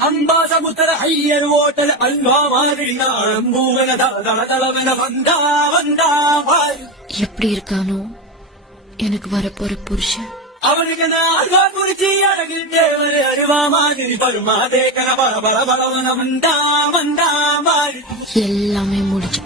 அம்பா சமுத்திர Iyer hotel halwa மாதிரி நாளம் பூவன தள தளவன வந்தா வந்தா வாய். எப்படி இருக்கானோ எனக்கு வரப்போற புருஷன். அவனுக்கு அல்வா குறிச்சி அழகில் தேவர் அருவா மாதிரி பருமா தேக்கன பல பல பலவன வந்தா வந்தா வாய். எல்லாமே முடிச்சு